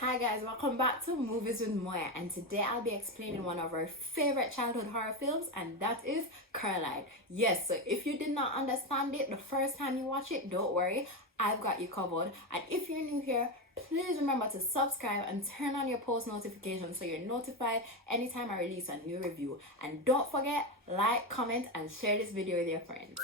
Hi guys, welcome back to Movies with Moya, and today I'll be explaining one of our favorite childhood horror films, and that is Coraline. Yes, so if you did not understand it the first time you watch it, don't worry, I've got you covered. And if you're new here, please remember to subscribe and turn on your post notifications so you're notified anytime I release a new review. And don't forget, like, comment, and share this video with your friends.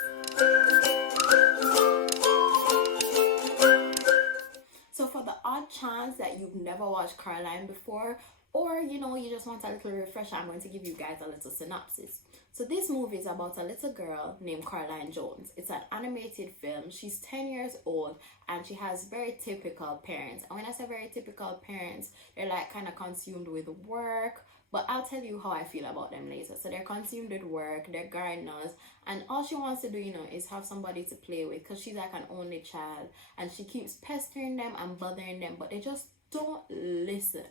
So for the odd chance that you've never watched Coraline before, or you just want a little refresher, I'm going to give you guys a little synopsis. So this movie is about a little girl named Coraline Jones. It's an animated film. She's 10 years old and she has very typical parents. And when I say very typical parents, they're like kind of consumed with work. But I'll tell you how I feel about them later. So they're consumed with work, they're gardeners, and all she wants to do, is have somebody to play with because she's like an only child. And she keeps pestering them and bothering them, but they just don't listen.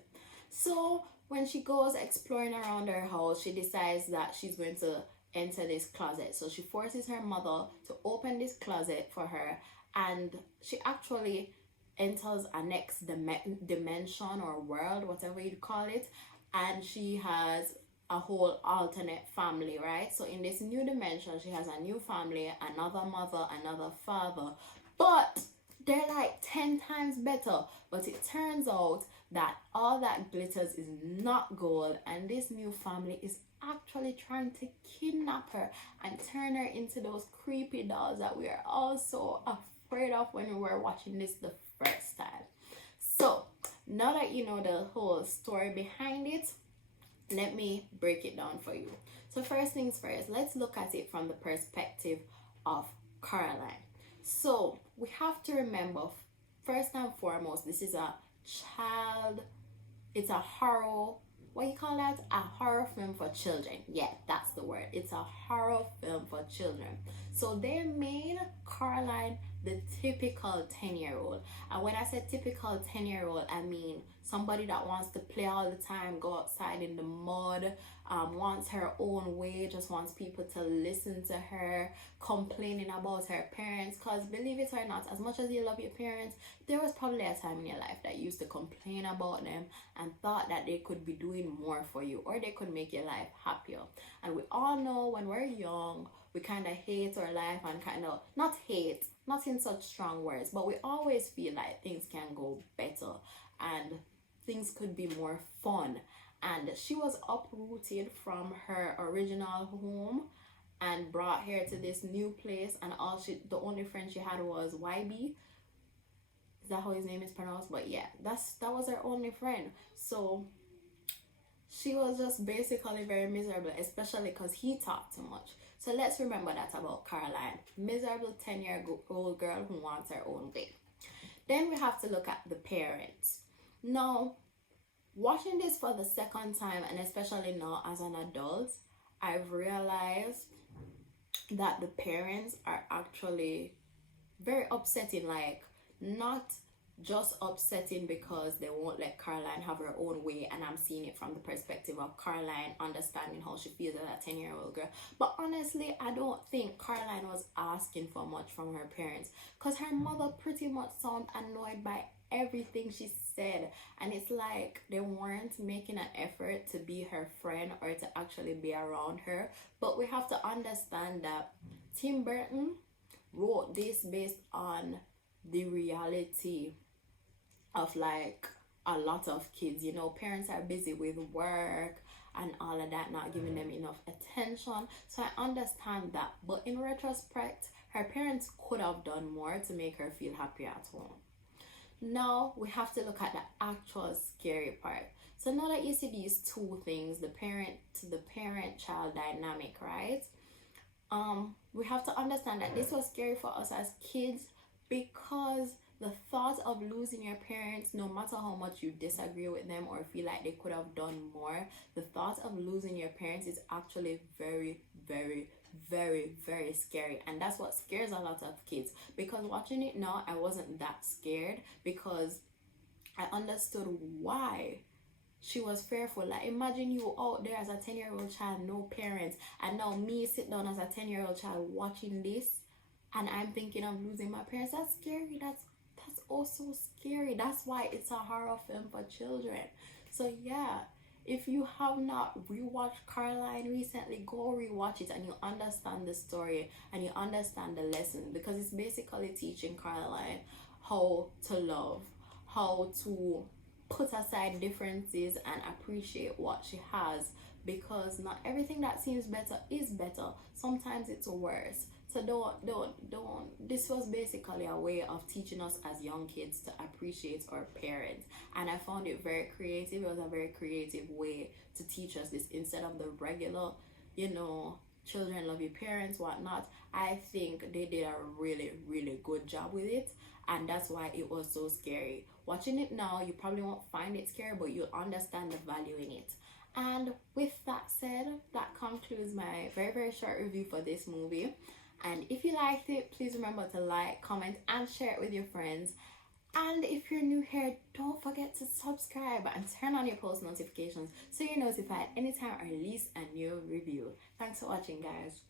So when she goes exploring around her house, she decides that she's going to enter this closet. So she forces her mother to open this closet for her, and she actually enters a next dimension or world, whatever you'd call it, and she has a whole alternate family, right? So in this new dimension, she has a new family, another mother, another father, but they're like 10 times better. But it turns out that all that glitters is not gold, and this new family is actually trying to kidnap her and turn her into those creepy dolls that we are all so afraid of when we were watching this the first time. So now that you know the whole story behind it, let me break it down for you. So first things first, let's look at it from the perspective of Coraline. So we have to remember, first and foremost, this is a it's a horror, what you call that? A horror film for children. Yeah, that's the word. It's a horror film for children. So they made Coraline the typical 10-year-old. And when I say typical 10-year-old, I mean somebody that wants to play all the time, go outside in the mud, wants her own way, just wants people to listen to her, complaining about her parents. Because believe it or not, as much as you love your parents, there was probably a time in your life that you used to complain about them and thought that they could be doing more for you, or they could make your life happier. And we all know when we're young, we kind of hate our life, and kind of, not hate, not in such strong words, but we always feel like things can go better and things could be more fun. And she was uprooted from her original home and brought here to this new place, and the only friend she had was YB. Is that how his name is pronounced? But yeah, that was her only friend. So she was just basically very miserable, especially because he talked too much. So let's remember that about Caroline. Miserable 10-year-old girl who wants her own way. Then we have to look at the parents. Now, watching this for the second time, and especially now as an adult, I've realized that the parents are actually very upsetting. Like, not just upsetting because they won't let Caroline have her own way, and I'm seeing it from the perspective of Caroline understanding how she feels as a 10-year-old girl. But honestly, I don't think Caroline was asking for much from her parents, because her mother pretty much sounded annoyed by everything she said, and it's like they weren't making an effort to be her friend or to actually be around her. But we have to understand that Tim Burton wrote this based on the reality of like a lot of kids. Parents are busy with work and all of that, not giving them enough attention. So I understand that, but in retrospect, her parents could have done more to make her feel happy at home. Now we have to look at the actual scary part. So now that you see these two things, the parent-child dynamic, right? We have to understand that this was scary for us as kids, because the thought of losing your parents, no matter how much you disagree with them or feel like they could have done more, the thought of losing your parents is actually very, very, very, very scary. And that's what scares a lot of kids. Because watching it now, I wasn't that scared, because I understood why she was fearful. Like, imagine you out there as a 10-year-old child, no parents, and now me sit down as a 10-year-old child watching this, and I'm thinking of losing my parents. That's scary. That's so scary. That's why it's a horror film for children. So yeah, if you have not rewatched Coraline recently, go rewatch it and you understand the story and you understand the lesson, because it's basically teaching Coraline how to love, how to put aside differences and appreciate what she has, because not everything that seems better is better. Sometimes it's worse. So don't. This was basically a way of teaching us as young kids to appreciate our parents, and I found it very creative. It was a very creative way to teach us this instead of the regular, children love your parents, whatnot. I think they did a really, really good job with it, and that's why it was so scary. Watching it now, you probably won't find it scary, but you'll understand the value in it. And with that said, that concludes my very, very short review for this movie. And if you liked it, please remember to like, comment, and share it with your friends. And if you're new here, don't forget to subscribe and turn on your post notifications so you're notified anytime I release a new review. Thanks for watching, guys.